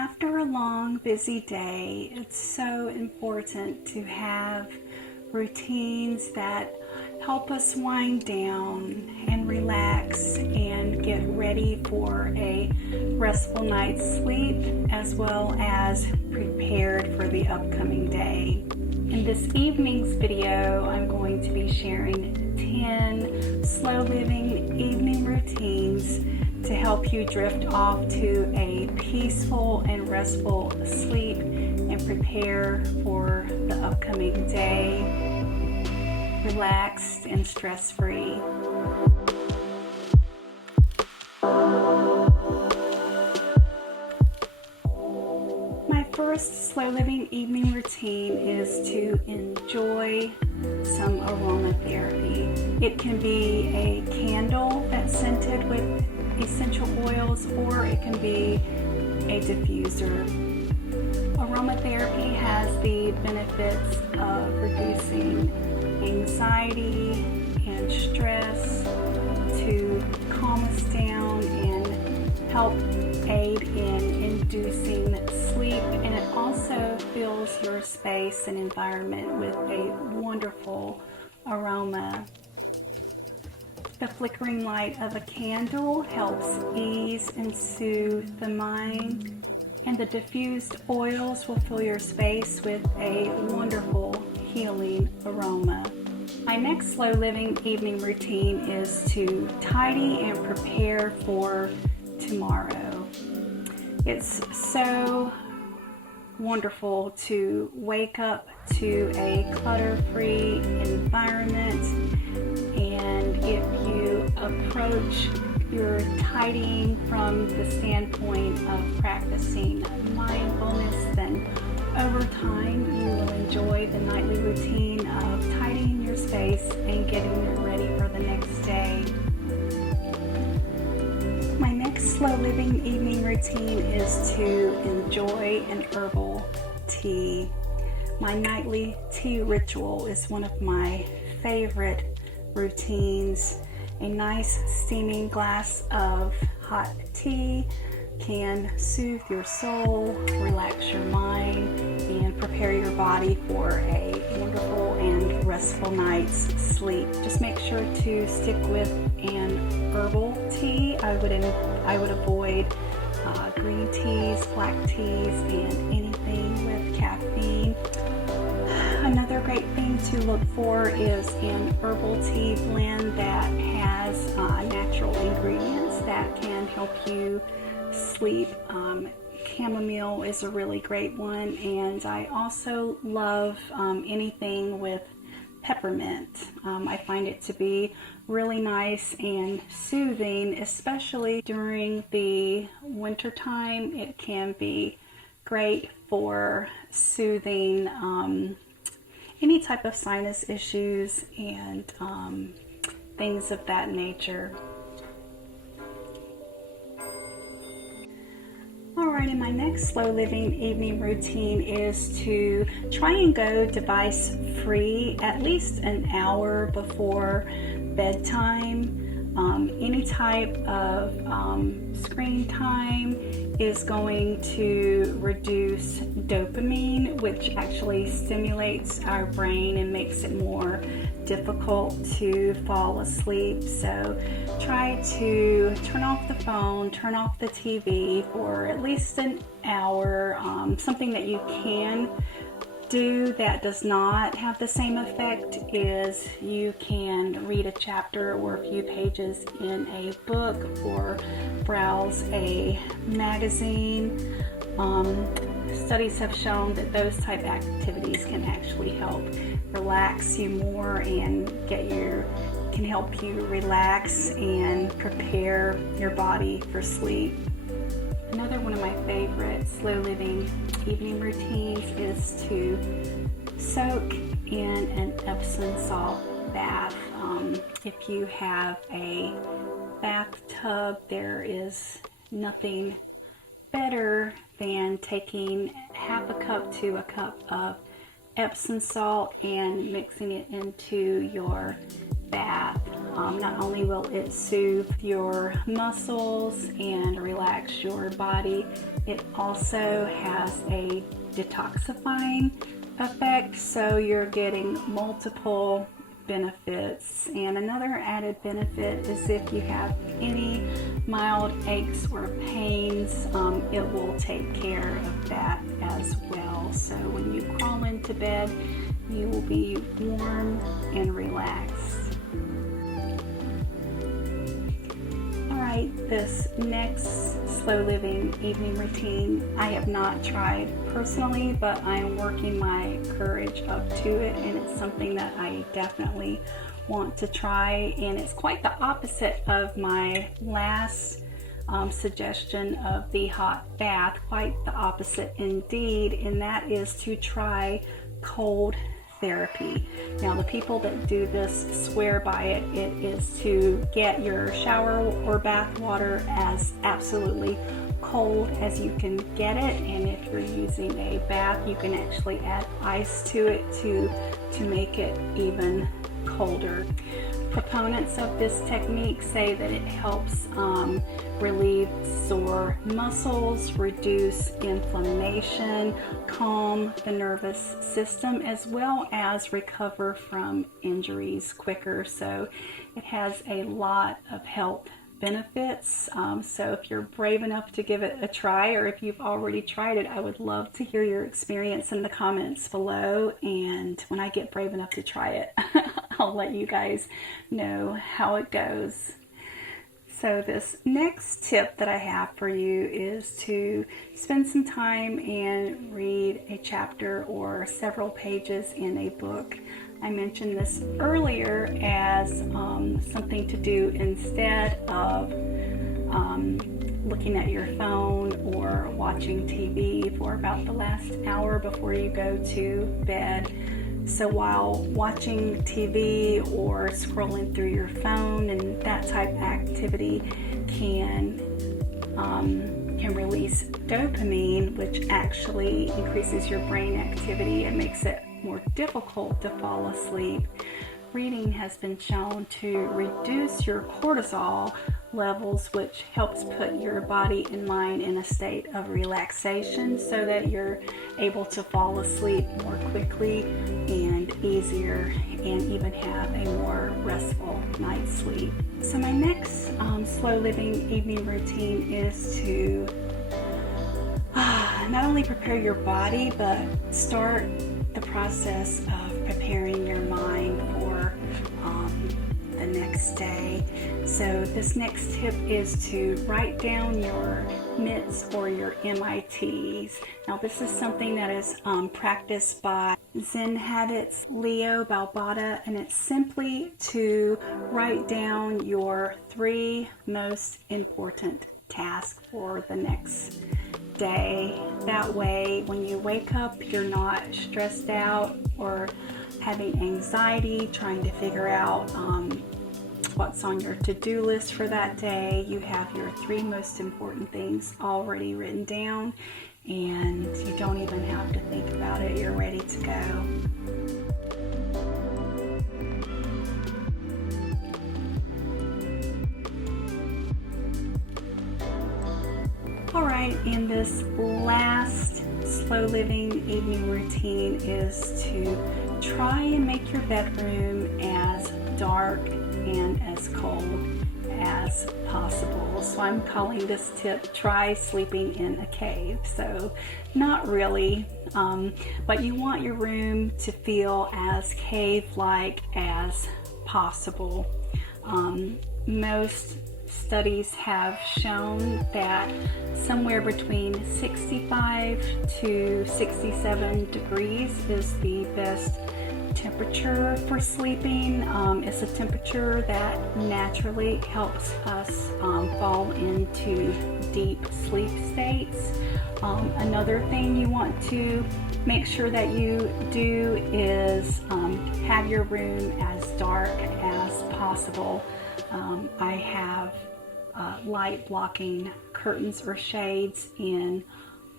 After a long, busy day, it's so important to have routines that help us wind down and relax and get ready for a restful night's sleep, as well as prepared for the upcoming day. In this evening's video, I'm going to be sharing 10 slow living evening routines to help you drift off to a peaceful and restful sleep and prepare for the upcoming day, relaxed and stress-free. My first slow living evening routine is to enjoy some aromatherapy. It can be a candle that's scented with essential oils, or it can be a diffuser. Aromatherapy has the benefits of reducing anxiety and stress, to calm us down and help aid in inducing sleep, and it also fills your space and environment with a wonderful aroma. The flickering light of a candle helps ease and soothe the mind, and the diffused oils will fill your space with a wonderful healing aroma. My next slow living evening routine is to tidy and prepare for tomorrow. It's so wonderful to wake up to a clutter-free environment, and if you approach your tidying from the standpoint of practicing mindfulness, then over time you will enjoy the nightly routine of tidying your space and getting it ready for the next day. My next slow living evening routine is to enjoy an herbal tea. My nightly tea ritual is one of my favorite routines. A nice steaming glass of hot tea can soothe your soul, relax your mind, and prepare your body for a wonderful and restful night's sleep. Just make sure to stick with an herbal tea. I would avoid green teas, black teas, and anything with caffeine. Another great thing to look for is an herbal tea blend that has natural ingredients that can help you sleep. Chamomile is a really great one, and I also love anything with peppermint. I find it to be really nice and soothing, especially during the winter time. It can be great for soothing any type of sinus issues and things of that nature. Alright, and my next slow living evening routine is to try and go device free at least an hour before bedtime. Any type of screen time is going to reduce dopamine, which actually stimulates our brain and makes it more difficult to fall asleep. So try to turn off the phone, turn off the TV for at least an hour. Something that you can do that does not have the same effect is you can read a chapter or a few pages in a book, or browse a magazine. Studies have shown that those type of activities can actually help relax you more and can help you relax and prepare your body for sleep. Another one of my favorite slow living evening routines is to soak in an Epsom salt bath. If you have a bathtub, there is nothing better than taking half a cup to a cup of Epsom salt and mixing it into your bath. Not only will it soothe your muscles and relax your body, it also has a detoxifying effect, so you're getting multiple benefits. And another added benefit is if you have any mild aches or pains, it will take care of that as well. So when you crawl into bed, you will be warm and relaxed. Alright, this next slow living evening routine I have not tried personally, but I am working my courage up to it, and it's something that I definitely want to try. And it's quite the opposite of my last suggestion of the hot bath, quite the opposite indeed, and that is to try cold therapy. Now, the people that do this swear by it. It is to get your shower or bath water as absolutely cold as you can get it, and if you're using a bath, you can actually add ice to it to make it even colder. Proponents of this technique say that it helps relieve sore muscles, reduce inflammation, calm the nervous system, as well as recover from injuries quicker. So it has a lot of health benefits. So if you're brave enough to give it a try, or if you've already tried it, I would love to hear your experience in the comments below. And when I get brave enough to try it, I'll let you guys know how it goes. So this next tip that I have for you is to spend some time and read a chapter or several pages in a book. I mentioned this earlier as something to do instead of looking at your phone or watching TV for about the last hour before you go to bed. So while watching TV or scrolling through your phone and that type of activity can release dopamine, which actually increases your brain activity and makes it more difficult to fall asleep, reading has been shown to reduce your cortisol levels, which helps put your body and mind in a state of relaxation so that you're able to fall asleep more quickly and easier, and even have a more restful night's sleep. So my next slow living evening routine is to not only prepare your body, but start the process of preparing your mind for the next day. So this next tip is to write down your MITs or your MITs. Now this is something that is practiced by Zen Habits Leo Balbata, and it's simply to write down your 3 most important tasks for the next day. That way when you wake up, you're not stressed out or having anxiety trying to figure out what's on your to-do list for that day. You have your 3 most important things already written down, and you don't even have to think about it. You're ready to go. Alright, and this last slow living evening routine is to try and make your bedroom as dark and as cold as possible. So I'm calling this tip try sleeping in a cave. So not really, but you want your room to feel as cave-like as possible. Most studies have shown that somewhere between 65 to 67 degrees is the best temperature for sleeping. It's a temperature that naturally helps us fall into deep sleep states. Another thing you want to make sure that you do is have your room as dark as possible. I have light blocking curtains or shades in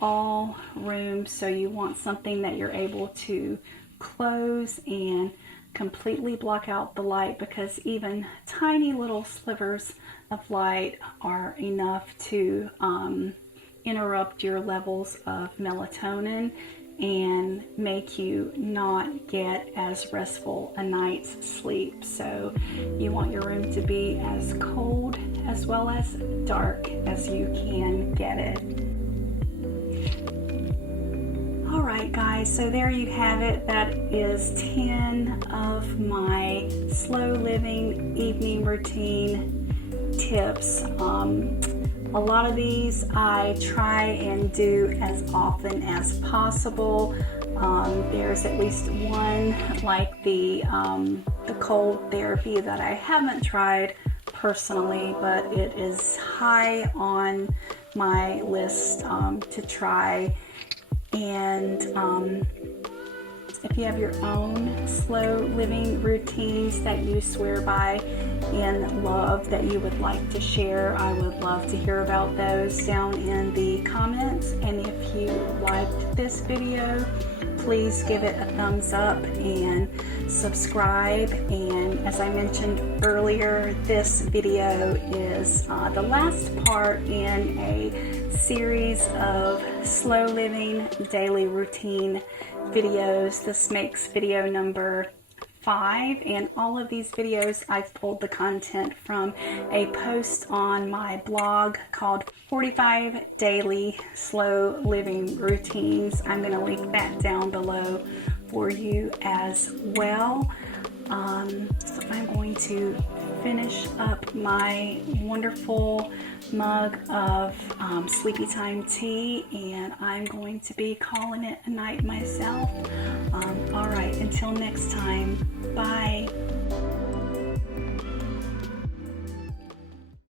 all rooms, so you want something that you're able to close and completely block out the light, because even tiny little slivers of light are enough to interrupt your levels of melatonin and make you not get as restful a night's sleep. So you want your room to be as cold as well as dark as you can get it. Alright guys, so there you have it. That is 10 of my slow living evening routine tips. A lot of these I try and do as often as possible. There's at least one, like the cold therapy, that I haven't tried personally, but it is high on my list to try. And if you have your own slow living routines that you swear by and love that you would like to share, I would love to hear about those down in the comments. And if you liked this video, please give it a thumbs up and subscribe. And as I mentioned earlier, this video is the last part in a series of slow living daily routine videos. This makes video number 5, and all of these videos I've pulled the content from a post on my blog called 45 Daily Slow Living Routines. I'm going to link that down below for you as well. So I'm going to finish up my wonderful mug of sleepy time tea, and I'm going to be calling it a night myself. All right, until next time, bye.